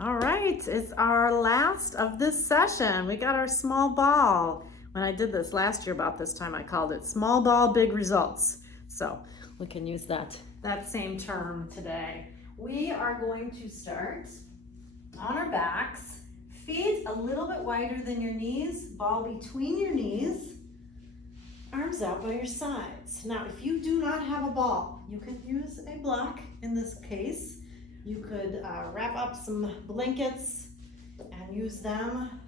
All right, it's our last of this session. We got our small ball. When I did this last year about this time, I called it small ball, big results. So we can use that same term today. We are going to start on our backs, feet a little bit wider than your knees, ball between your knees, arms out by your sides. Now, if you do not have a ball, you can use a block in this case. You could wrap up some blankets and use them.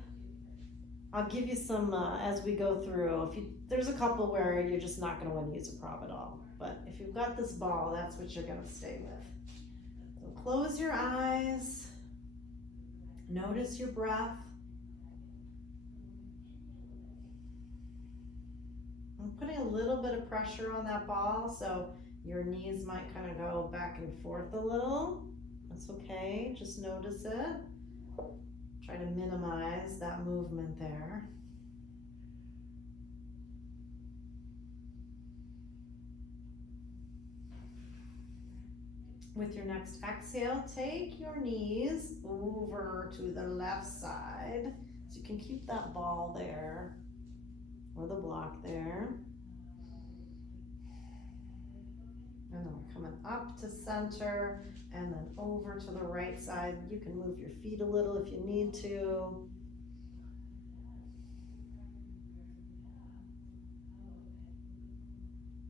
I'll give you some as we go through. There's a couple where you're just not going to want to use a prop at all. But if you've got this ball, that's what you're going to stay with. So close your eyes. Notice your breath. I'm putting a little bit of pressure on that ball, so your knees might kind of go back and forth a little. That's okay, just notice it. Try to minimize that movement there. With your next exhale, take your knees over to the left side. So you can keep that ball there, or the block there. And then we're coming up to center and then over to the right side. You can move your feet a little if you need to.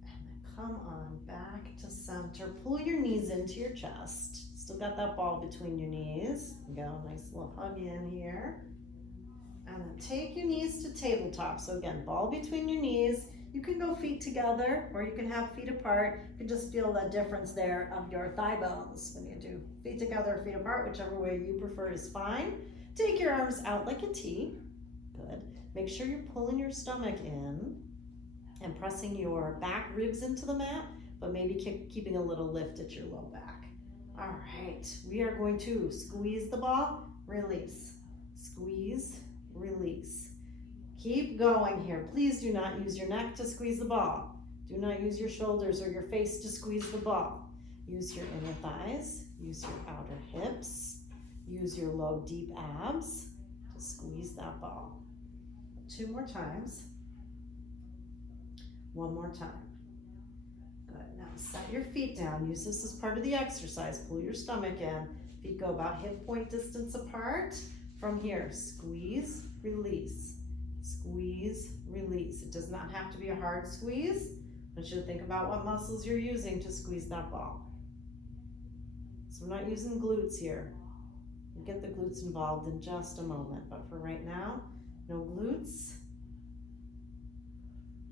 And then come on back to center. Pull your knees into your chest. Still got that ball between your knees. Go, nice little hug in here. And then take your knees to tabletop. So again, ball between your knees. You can go feet together or you can have feet apart. You can just feel the difference there of your thigh bones when you do feet together or feet apart, whichever way you prefer is fine. Take your arms out like a T. Good. Make sure you're pulling your stomach in and pressing your back ribs into the mat, but maybe keeping a little lift at your low back. All right, we are going to squeeze the ball, release, squeeze, release. Keep going here. Please do not use your neck to squeeze the ball. Do not use your shoulders or your face to squeeze the ball. Use your inner thighs, use your outer hips, use your low, deep abs to squeeze that ball. 2 more times. 1 more time. Good. Now set your feet down. Use this as part of the exercise. Pull your stomach in. Feet go about hip point distance apart. From here, squeeze, release. Squeeze, release. It does not have to be a hard squeeze, but you think about what muscles you're using to squeeze that ball. So we're not using glutes here. We'll get the glutes involved in just a moment, but for right now, no glutes.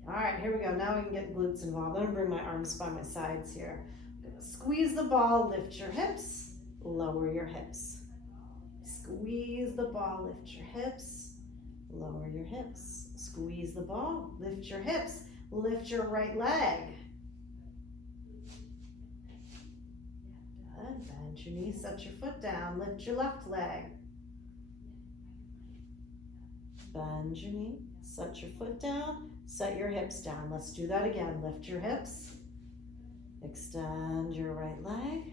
All right, here we go. Now we can get glutes involved. I'm gonna bring my arms by my sides here. I'm gonna squeeze the ball, lift your hips, lower your hips. Squeeze the ball, lift your hips. Lower your hips. Squeeze the ball. Lift your hips. Lift your right leg. Good. Bend your knees. Set your foot down. Lift your left leg. Bend your knee. Set your foot down. Set your hips down. Let's do that again. Lift your hips. Extend your right leg.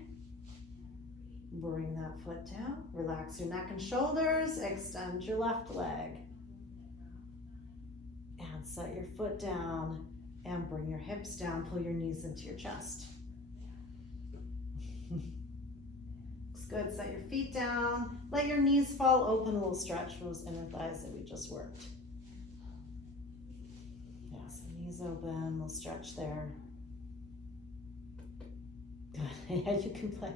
Bring that foot down. Relax your neck and shoulders. Extend your left leg. And set your foot down and bring your hips down. Pull your knees into your chest. Looks good. Set your feet down. Let your knees fall open. A little stretch from those inner thighs that we just worked. Yes, knees open. We'll stretch there. Good. Yeah, you can play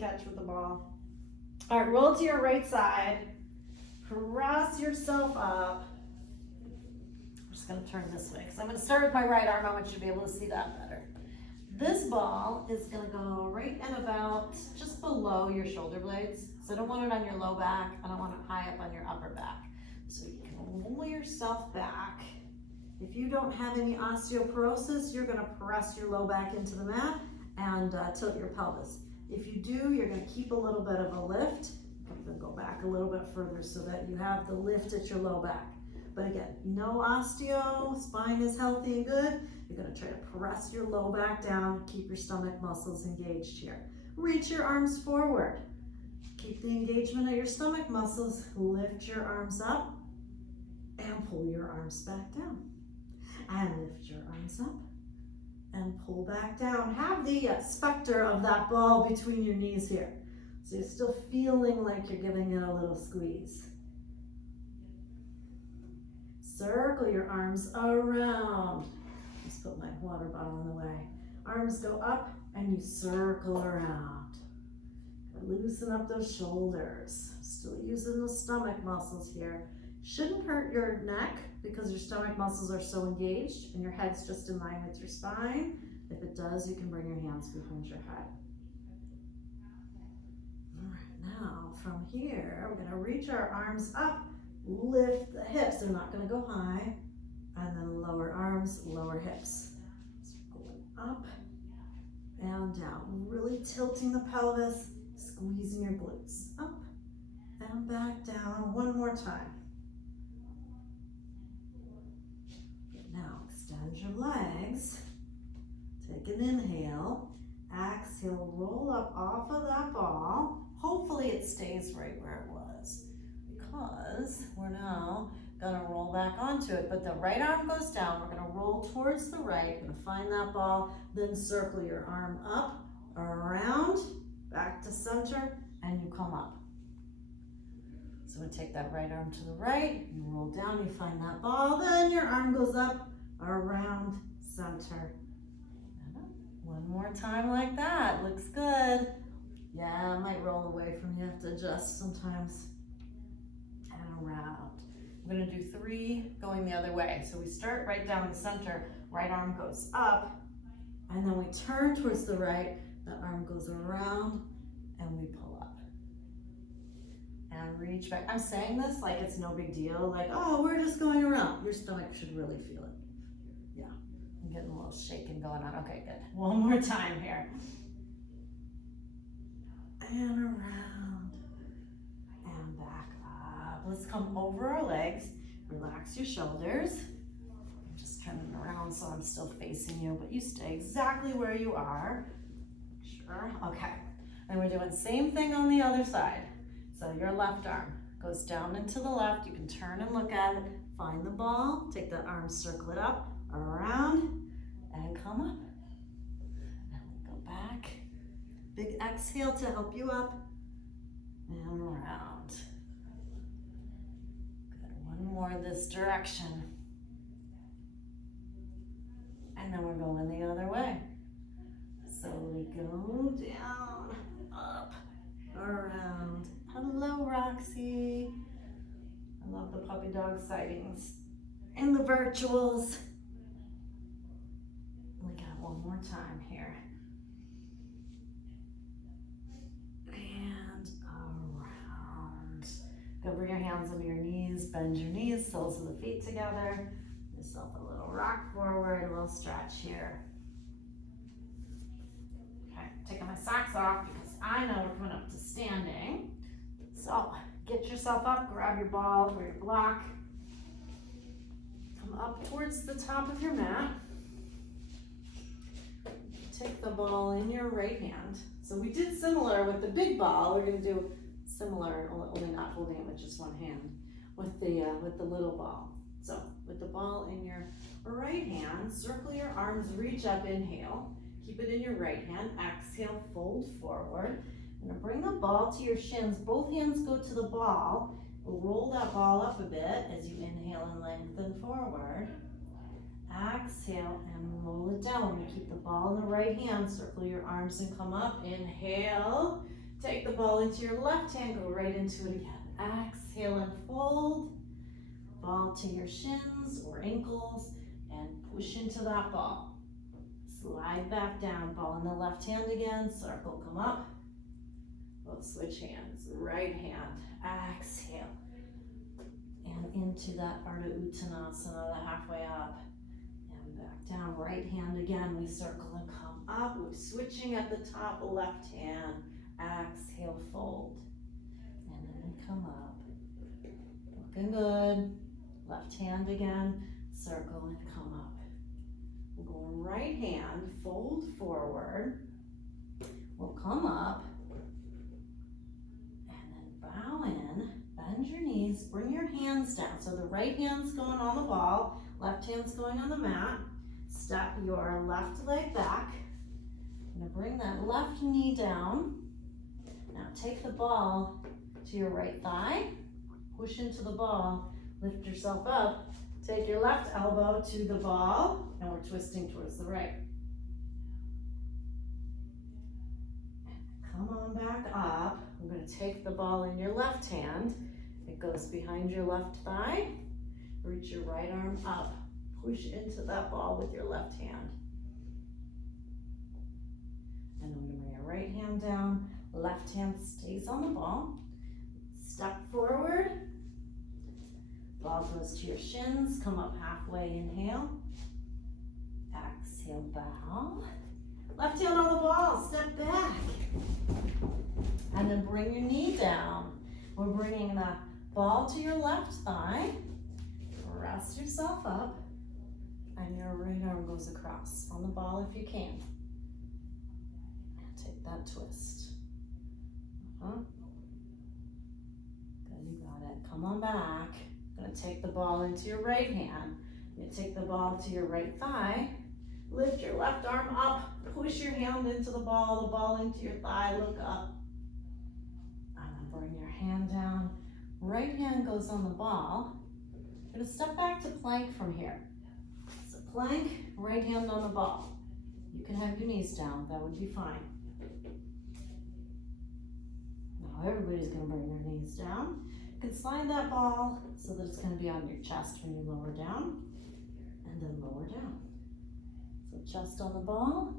catch with the ball. All right, roll to your right side. Press yourself up. Going to turn this way because I'm going to start with my right arm. I want you to be able to see that better. This ball is going to go right and about just below your shoulder blades. So I don't want it on your low back. I don't want it high up on your upper back. So you can roll yourself back. If you don't have any osteoporosis, you're going to press your low back into the mat and tilt your pelvis. If you do, you're going to keep a little bit of a lift. I'm going to go back a little bit further so that you have the lift at your low back. But again, no osteo, spine is healthy and good. You're gonna try to press your low back down, keep your stomach muscles engaged here. Reach your arms forward. keep the engagement of your stomach muscles. Lift your arms up and pull your arms back down. And lift your arms up and pull back down. Have the specter of that ball between your knees here. So you're still feeling like you're giving it a little squeeze. Circle your arms around. Just put my water bottle in the way. Arms go up and you circle around. Loosen up those shoulders. Still using the stomach muscles here. Shouldn't hurt your neck because your stomach muscles are so engaged and your head's just in line with your spine. If it does, you can bring your hands behind your head. All right, now from here, we're gonna reach our arms up, lift the hips. They're not gonna go high. And then lower arms, lower hips. So going up and down, really tilting the pelvis, squeezing your glutes. Up and back down, one more time. Now extend your legs, take an inhale, exhale, roll up off of that ball. Hopefully it stays right where it was because we're now gonna roll back onto it, but the right arm goes down. We're gonna roll towards the right, gonna find that ball, then circle your arm up, around, back to center, and you come up. So we take that right arm to the right, you roll down, you find that ball, then your arm goes up, around, center. One more time like that, looks good. Yeah, it might roll away from you, have to adjust sometimes. And around. We're gonna do 3 going the other way. So we start right down the center, right arm goes up, and then we turn towards the right, that arm goes around, and we pull up. And reach back. I'm saying this like it's no big deal, like, oh, we're just going around. Your stomach should really feel it. Yeah, I'm getting a little shaking going on. Okay, good. One more time here. And around, and back up. Let's come over our legs. Relax your shoulders. I'm just turning around so I'm still facing you, but you stay exactly where you are. Sure, okay. And we're doing same thing on the other side. So your left arm goes down and to the left. You can turn and look at it. Find the ball, take that arm, circle it up, around, and come up. And we go back. Big exhale to help you up, and around. Good, one more this direction. And then we're going the other way. So we go down, up, around. Hello, Roxy. I love the puppy dog sightings and the virtuals. We got one more time here. And around. Go bring your hands under your knees, bend your knees, soles of the feet together. Give yourself a little rock forward, a little stretch here. Okay, taking my socks off because I know we're coming up to standing. So get yourself up, grab your ball or your block. Come up towards the top of your mat. Take the ball in your right hand. So we did similar with the big ball. We're gonna do similar, only not holding it with just one hand, with the little ball. So with the ball in your right hand, circle your arms, reach up, inhale. Keep it in your right hand, exhale, fold forward. You're gonna bring the ball to your shins. Both hands go to the ball. Roll that ball up a bit as you inhale and lengthen forward. Exhale and roll it down. You keep the ball in the right hand. Circle your arms and come up. Inhale. Take the ball into your left hand. Go right into it again. Exhale and fold. Ball to your shins or ankles and push into that ball. Slide back down. Ball in the left hand again. Circle, come up. We'll switch hands. Right hand. Exhale. And into that Ardha Uttanasana, the halfway up. And back down. Right hand again. We circle and come up. We're switching at the top. Left hand. Exhale, fold. And then come up. Looking good. Left hand again. Circle and come up. We're going right hand. Fold forward. We'll come up. bring your hands down. So the right hand's going on the ball, left hand's going on the mat. Step your left leg back. I'm gonna bring that left knee down. Now take the ball to your right thigh, push into the ball, lift yourself up, take your left elbow to the ball, and we're twisting towards the right. Come on back up. I'm going to take the ball in your left hand. It goes behind your left thigh. Reach your right arm up. Push into that ball with your left hand. And I'm going to bring your right hand down. Left hand stays on the ball. Step forward. Ball goes to your shins. Come up halfway. Inhale. Exhale, bow. Left hand on the ball, step back. And then bring your knee down. We're bringing the ball to your left thigh. Rest yourself up. And your right arm goes across on the ball if you can. Take that twist. Good, you got it. Come on back. Gonna take the ball into your right hand. You take the ball to your right thigh. Lift your left arm up, push your hand into the ball into your thigh, look up. And then bring your hand down. Right hand goes on the ball. You're gonna step back to plank from here. So plank, right hand on the ball. You can have your knees down, that would be fine. Now everybody's gonna bring their knees down. You can slide that ball so that it's gonna be on your chest when you lower down, and then lower down. So chest on the ball,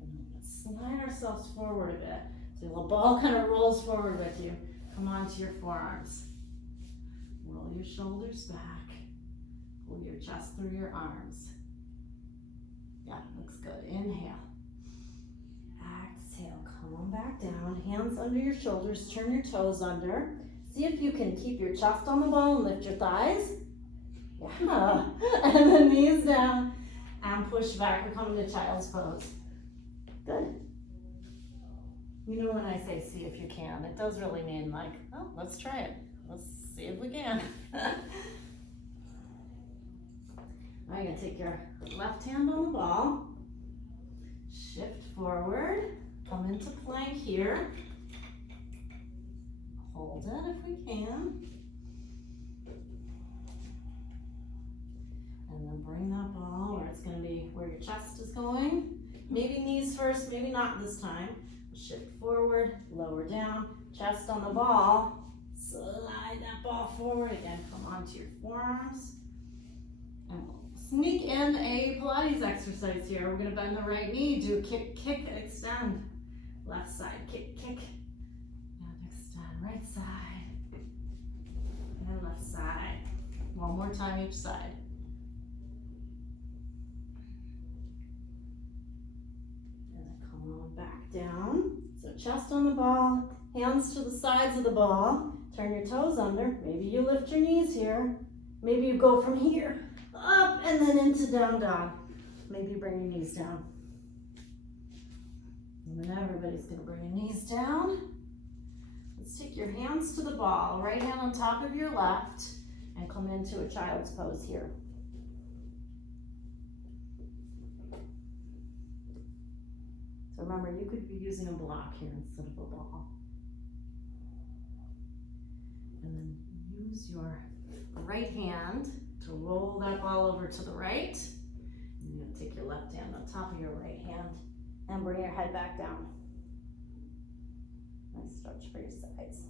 and then let's slide ourselves forward a bit. So the ball kind of rolls forward with you. Come onto your forearms. Roll your shoulders back. Pull your chest through your arms. Yeah, looks good. Inhale. Exhale, come on back down. Hands under your shoulders, turn your toes under. See if you can keep your chest on the ball and lift your thighs. Yeah, and then knees down. And push back. We're coming to child's pose. Good. You know when I say see if you can, it does really mean like, oh, let's try it. Let's see if we can. Now you're going to take your left hand on the ball, shift forward, come into plank here. Hold it if we can. And then bring that ball where it's going to be where your chest is going. Maybe knees first, maybe not this time. Shift forward, lower down, chest on the ball. Slide that ball forward again. Come onto your forearms. And we'll sneak in a Pilates exercise here. We're going to bend the right knee, do kick, kick, extend. Left side, kick, kick. And extend, right side. And left side. One more time each side. Back down. So chest on the ball, hands to the sides of the ball. Turn your toes under. Maybe you lift your knees here. Maybe you go from here up and then into down dog. Maybe you bring your knees down. And then everybody's going to bring your knees down. Let's take your hands to the ball. Right hand on top of your left and come into a child's pose here. So remember, you could be using a block here instead of a ball. And then use your right hand to roll that ball over to the right. And you're going to take your left hand on top of your right hand and bring your head back down. Nice stretch for your sides.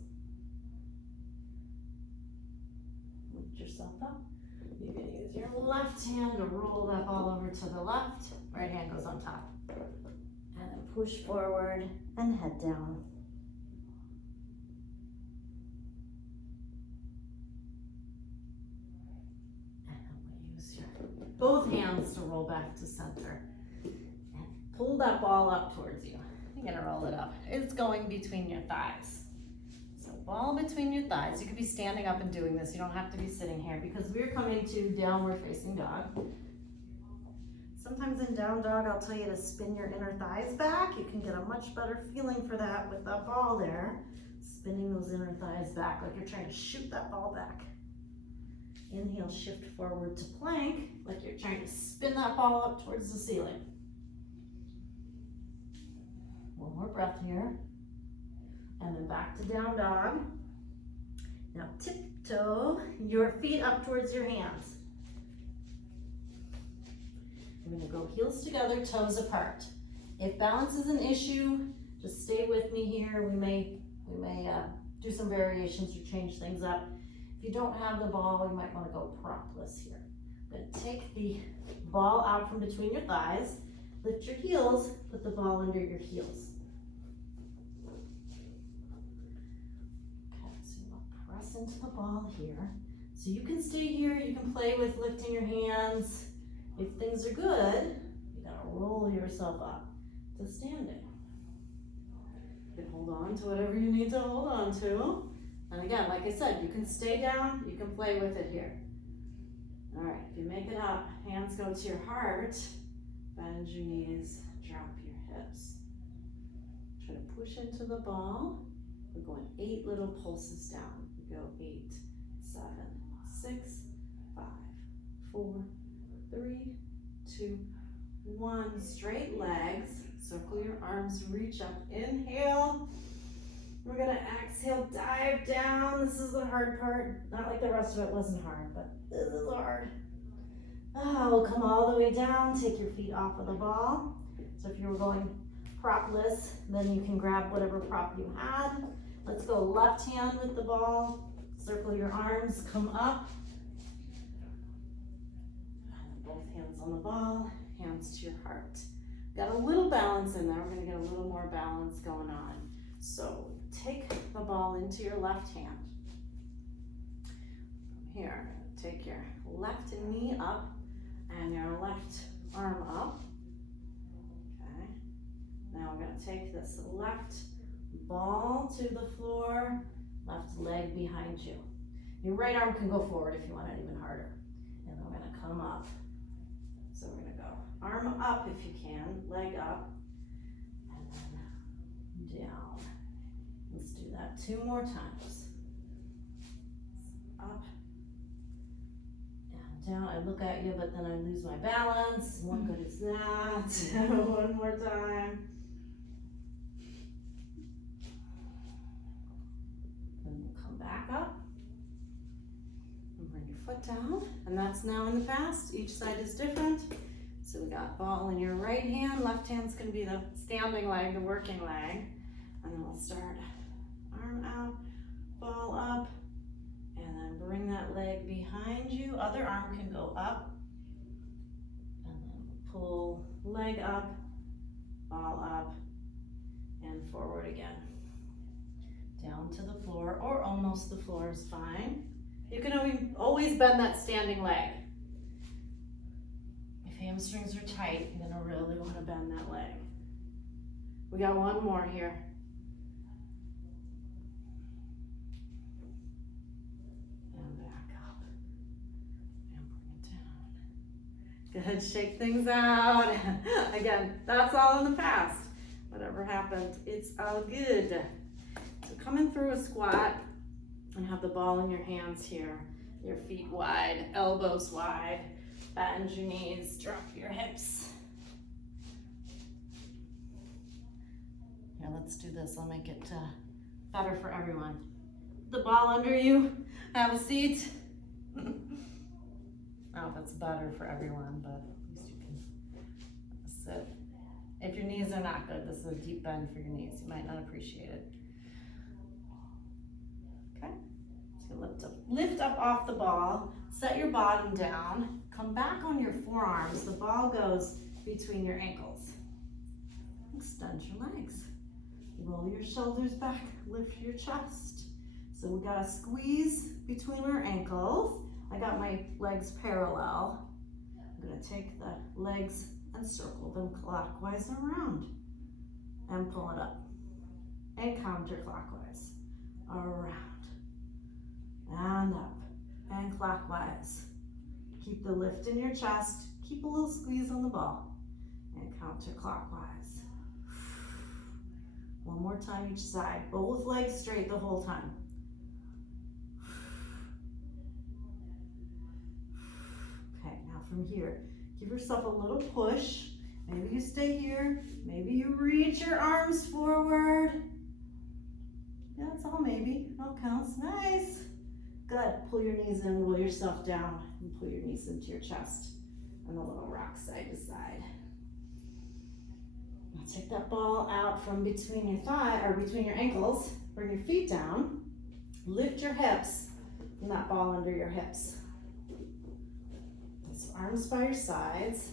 Lift yourself up. You can use your left hand to roll that ball over to the left. Right hand goes on top. And then push forward and head down. And then we'll use your both hands to roll back to center. And pull that ball up towards you. You're gonna roll it up. It's going between your thighs. So ball between your thighs. You could be standing up and doing this. You don't have to be sitting here because we're coming to downward facing dog. Sometimes in down dog, I'll tell you to spin your inner thighs back. You can get a much better feeling for that with that ball there. spinning those inner thighs back like you're trying to shoot that ball back. Inhale, shift forward to plank, like you're trying to spin that ball up towards the ceiling. One more breath here. And then back to down dog. Now tiptoe your feet up towards your hands. We're gonna go heels together, toes apart. If balance is an issue, just stay with me here. We may do some variations or change things up. If you don't have the ball, you might want to go propless here. I'm going to take the ball out from between your thighs, lift your heels, put the ball under your heels. Okay, so you'll press into the ball here. So you can stay here, you can play with lifting your hands. If things are good, you gotta roll yourself up to standing. You can hold on to whatever you need to hold on to. And again, like I said, you can stay down, you can play with it here. All right, if you make it up, hands go to your heart, bend your knees, drop your hips. Try to push into the ball. We're going 8 little pulses down. We go 8, 7, 6, 5, 4, 3, 2, 1. Straight legs, circle your arms, reach up, inhale. We're gonna exhale, dive down. This is the hard part. Not like the rest of it wasn't hard, but this is hard. We'll come all the way down, take your feet off of the ball. So if you were going propless, then you can grab whatever prop you had. Let's go left hand with the ball. Circle your arms, come up. Both hands on the ball, hands to your heart. Got a little balance in there. We're gonna get a little more balance going on. So take the ball into your left hand. From here, take your left knee up and your left arm up. Okay. Now we're gonna take this left ball to the floor, left leg behind you. Your right arm can go forward if you want it even harder. And then we're gonna come up. So we're gonna go arm up if you can, leg up, and then down. Let's do that 2 more times. Up and down. I look at you, but then I lose my balance. What good is that? One more time. Then we'll come back up. And bring your foot down. And that's now in the past. Each side is different. So we got ball in your right hand. Left hand's gonna be the standing leg, the working leg. And then we'll start arm out, ball up, and then bring that leg behind you. Other arm can go up, and then pull leg up, ball up, and forward again. Down to the floor, or almost the floor is fine. You can always bend that standing leg. If hamstrings are tight, you're gonna really wanna bend that leg. We got one more here. Go ahead, shake things out. Again, that's all in the past. Whatever happened, it's all good. So coming through a squat and have the ball in your hands here. Your feet wide, elbows wide. Bend your knees, drop your hips. Here, let's do this. I'll make it better for everyone. The ball under you, have a seat. I don't know if it's better for everyone, but at least you can sit. If your knees are not good, this is a deep bend for your knees. You might not appreciate it. Okay, so lift up off the ball, set your bottom down, come back on your forearms. The ball goes between your ankles. Extend your legs. Roll your shoulders back, lift your chest. So we got a squeeze between our ankles. I got my legs parallel. I'm gonna take the legs and circle them clockwise around and pull it up and counterclockwise around and up and clockwise. Keep the lift in your chest, keep a little squeeze on the ball and counterclockwise One more time each side. Both legs straight the whole time. Okay, now from here, give yourself a little push. Maybe you stay here. Maybe you reach your arms forward. Yeah, that's all maybe. It all counts. Nice. Good. Pull your knees in, roll yourself down, and pull your knees into your chest. And a little rock side to side. Now take that ball out from between your thigh or between your ankles. Bring your feet down. Lift your hips and that ball under your hips. So arms by your sides.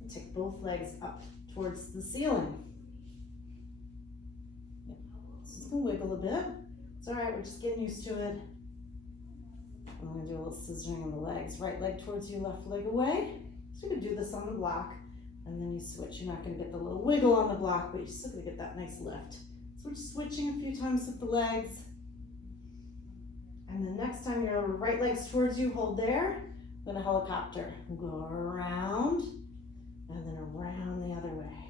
And take both legs up towards the ceiling. Yep. So it's gonna wiggle a bit. It's all right, we're just getting used to it. I'm gonna do a little scissoring on the legs. Right leg towards you, left leg away. So you can do this on the block, and then you switch. You're not gonna get the little wiggle on the block, but you're still gonna get that nice lift. So we're just switching a few times with the legs. And then next time your right leg's towards you, hold there. Then a helicopter. We'll go around, and then around the other way.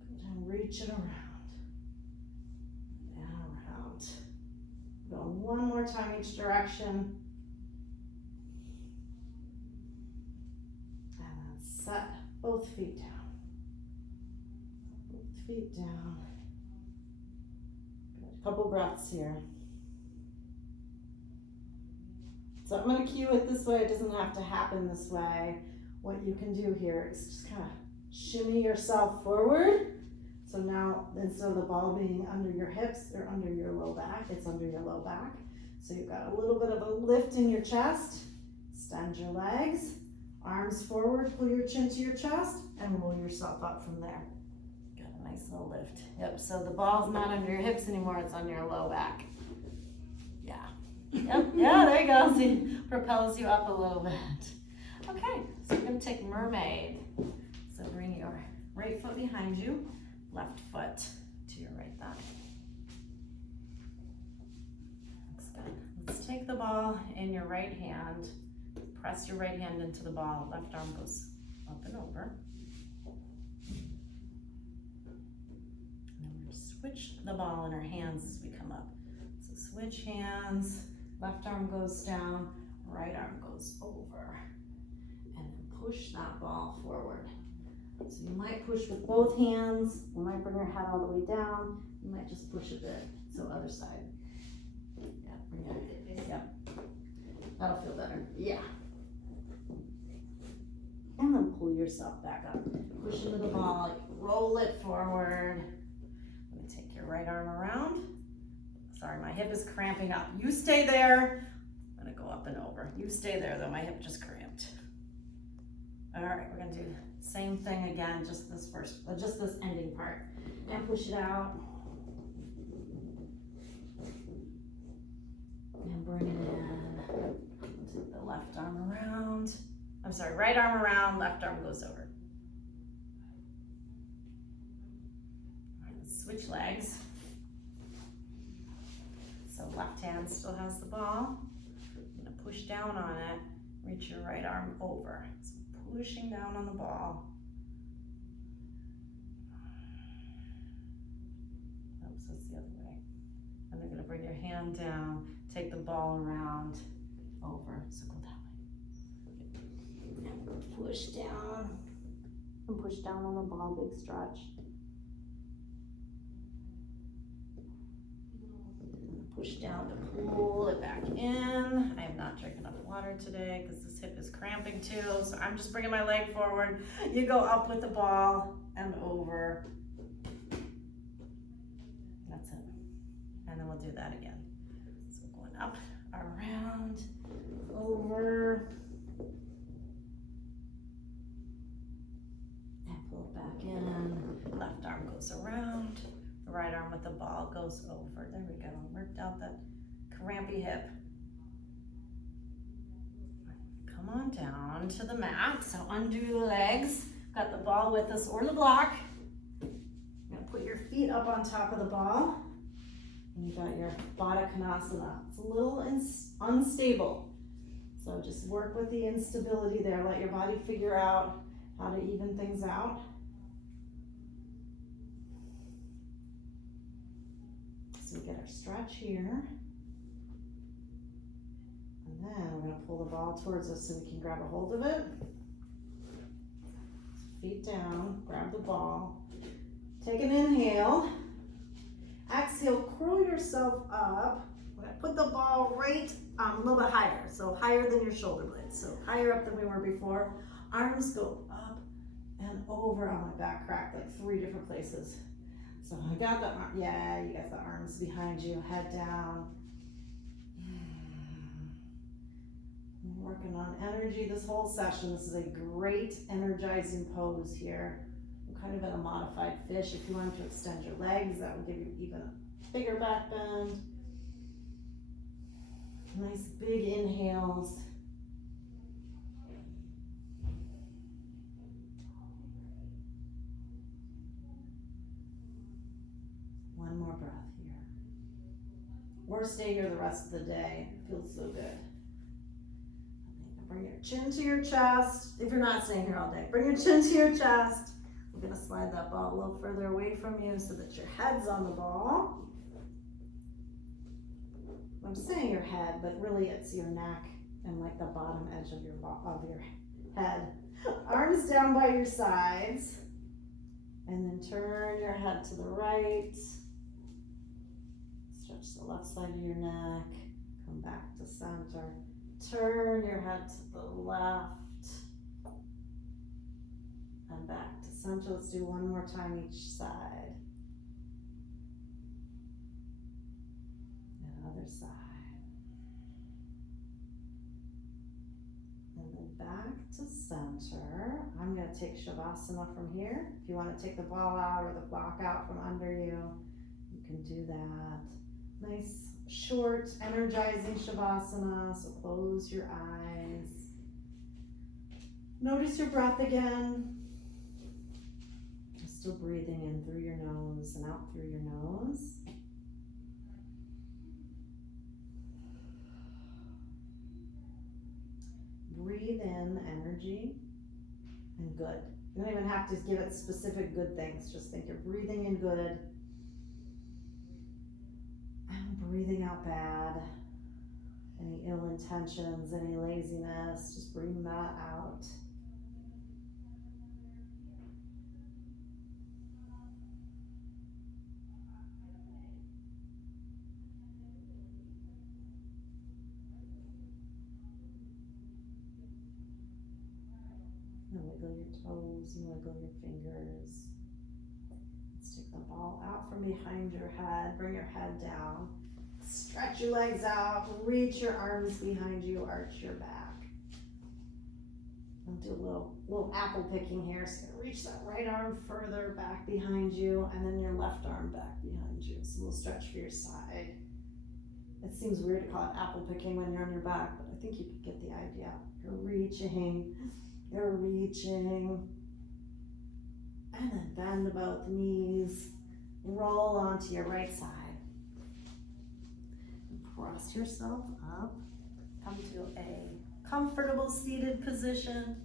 Go down, reach it around. And around. Go one more time each direction. And then set both feet down. Both feet down. Good. A couple breaths here. So I'm going to cue it this way. It doesn't have to happen this way. What you can do here is just kind of shimmy yourself forward. So now, instead of the ball being under your hips or under your low back, it's under your low back. So you've got a little bit of a lift in your chest. Extend your legs, arms forward, pull your chin to your chest, and roll yourself up from there. Got a nice little lift. Yep, so the ball's not under your hips anymore, it's on your low back. Yeah. Yep, yeah, there you go. See, propels you up a little bit. Okay, so we're gonna take mermaid. So bring your right foot behind you, left foot to your right thigh. Looks good. Let's take the ball in your right hand, press your right hand into the ball, left arm goes up and over. And then we're gonna switch the ball in our hands as we come up. So switch hands, left arm goes down, right arm goes over. And then push that ball forward. So you might push with both hands, you might bring your head all the way down, you might just push a bit. So other side. Yeah, bring it. Yep. That'll feel better. Yeah. And then pull yourself back up. Push into the ball, roll it forward. Let me take your right arm around. Sorry, my hip is cramping up. You stay there. I'm gonna go up and over. You stay there though, my hip just cramped. All right, we're gonna do the same thing again, just this ending part. And push it out. And bring it in. Take the left arm around. I'm sorry, right arm around, left arm goes over. All right, let's switch legs. So left hand still has the ball. I'm gonna push down on it, reach your right arm over. So pushing down on the ball. Oops, that's the other way. And then gonna bring your hand down, take the ball around, over, so go that way. And push down, and push down on the ball, big stretch. Push down to pull it back in. I am not drinking enough water today because this hip is cramping too. So I'm just bringing my leg forward. You go up with the ball and over. That's it. And then we'll do that again. So going up, around, over. And pull it back in. Left arm goes around. Right arm with the ball goes over. There we go. Worked out that crampy hip. Come on down to the mat. So undo your legs. Got the ball with us or the block. You're gonna put your feet up on top of the ball. And you got your Baddha Konasana. It's a little unstable. So just work with the instability there. Let your body figure out how to even things out. get our stretch here. And then we're gonna pull the ball towards us so we can grab a hold of it. Feet down, grab the ball. Take an inhale. Exhale, curl yourself up. We're gonna put the ball right a little bit higher, so higher than your shoulder blades, so higher up than we were before. Arms go up and over on my back crack, like 3 different places. So I got the arm, yeah, you got the arms behind you, head down. We're working on energy this whole session. This is a great energizing pose here. I'm kind of in a modified fish. If you want to extend your legs, that will give you even a bigger back bend. Nice big inhales. One more breath here. Or stay here the rest of the day. It feels so good. Bring your chin to your chest. If you're not staying here all day, bring your chin to your chest. We're gonna slide that ball a little further away from you so that your head's on the ball. I'm saying your head, but really it's your neck and like the bottom edge of your head. Arms down by your sides. And then turn your head to the right. Stretch the left side of your neck. Come back to center. Turn your head to the left. And back to center. Let's do one more time each side. And other side. And then back to center. I'm going to take Shavasana from here. If you want to take the ball out or the block out from under you, you can do that. Nice, short, energizing Shavasana. So close your eyes. Notice your breath again. Still breathing in through your nose and out through your nose. Breathe in energy and good. You don't even have to give it specific good things. Just think you're breathing in good and breathing out bad. Any ill intentions, any laziness, just bring that out. And wiggle your toes and wiggle your fingers. Let's take the ball out from behind your head. Bring your head down. Stretch your legs out. Reach your arms behind you. Arch your back. I'll do a little apple picking here. So you're gonna reach that right arm further back behind you, and then your left arm back behind you. So we'll stretch for your side. It seems weird to call it apple picking when you're on your back, but I think you can get the idea. You're reaching. You're reaching, and then bend both knees, roll onto your right side, and cross yourself up, come to a comfortable seated position,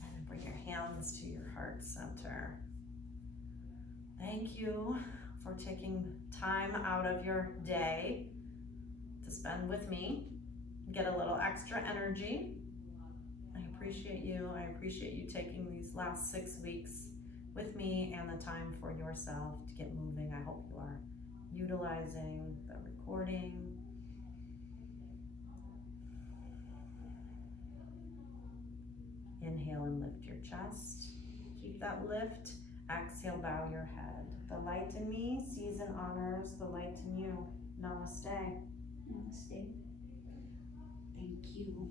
and then bring your hands to your heart center. Thank you for taking time out of your day to spend with me, get a little extra energy. I appreciate you taking these last 6 weeks with me and the time for yourself to get moving. I hope you are utilizing the recording. Inhale and lift your chest. Keep that lift. Exhale, bow your head. The light in me sees and honors the light in you. Namaste. Namaste. Thank you.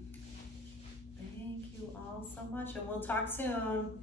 Thank you all so much, and we'll talk soon.